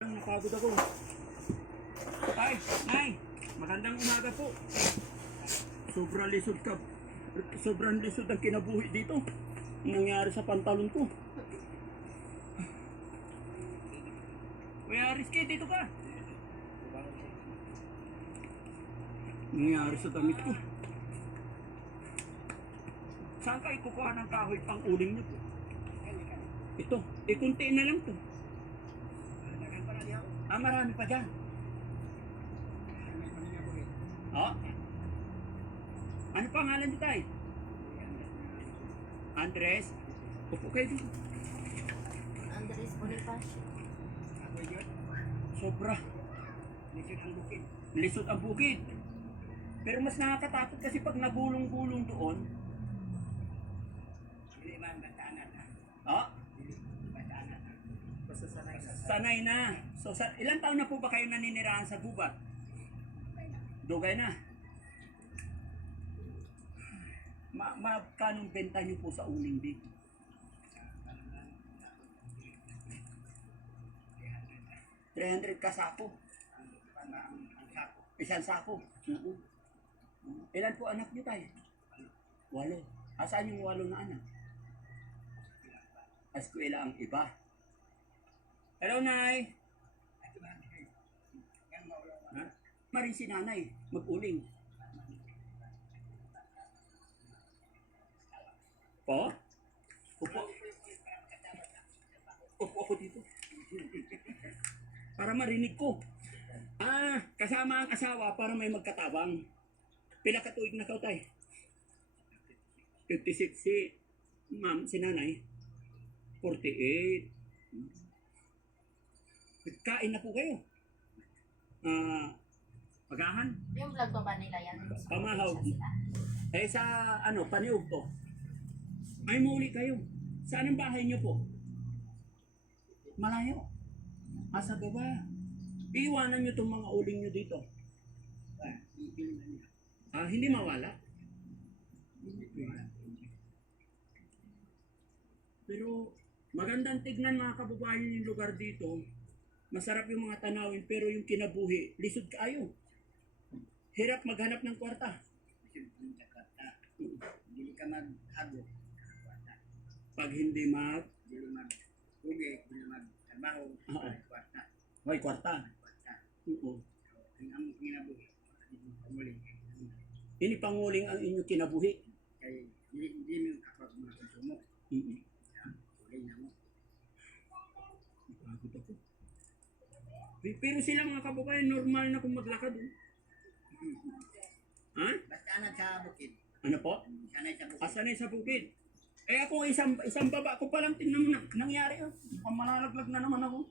Napagod ako. Ay, Nay, magandang umaga po. Sobrang lisod ang kinabuhi dito. Ang nangyari sa pantalon ko. Kuya Rizky, dito ka. Nangyari sa damit ko. Saan kayo kukuha ng kahoy pang uling niyo po? Ito, kunti na lang to. Marami pa dyan. Oh? Ano pangalan niyo tayo? Andres? Upo kayo dito. Andres Bonifacio. Sobra. Lisod ang bukid. Pero mas nakakatakot kasi pag nagulong-gulong doon. Oh? Sanay na. So, ilang taon na po ba kayo naninirahan sa gubat? Dugay na. Magkanong benta niyo po sa uling dito? 300 ka sako. Isang sako. Ilan po anak niyo tayo? 8. Asaan yung 8 na anak? Eskwela ang iba. Hello, Nay. Marin si Nanay, mag-uling. Po? Upo. Upo ako dito. Para marinig ko. Kasama ang asawa para may magkatabang. Pila ka tuig na kaw tay? 56 si ma'am, si Nanay. 48. Kain na po kayo. Pagahan? Yung vlog ba nila yan? Pamahaw. Sa paniog to. Ay muli kayo. Saan ang bahay niyo po? Malayo. Sa baba. Iiwanan niyo itong mga uling niyo dito. Hindi mawala. Pero magandang tignan mga kababayan yung lugar dito. Masarap yung mga tanawin pero yung kinabuhi, lisod kaayo. Hirap maghanap ng kwarta. Hindi ka mag-hagok. Pag hindi Hindi mag-ugi, hindi mag-trabaho, kwarta. Hoy, kwarta. Oo. Ang kinabuhi, panguling. Ini panguling ang inyong kinabuhi. Kaya hindi mo kapag mga konsumo. Uling na mo. Pagod ako. Pero sila mga kababayan, normal na kung maglakad. Ha? Basta anak sa bukid. Ano po? Sanay sa bukid. Sanay sa bukid. Ako isang baba ko pa lang tingnan mo na nangyari. Mukhang malalaglag na naman ako.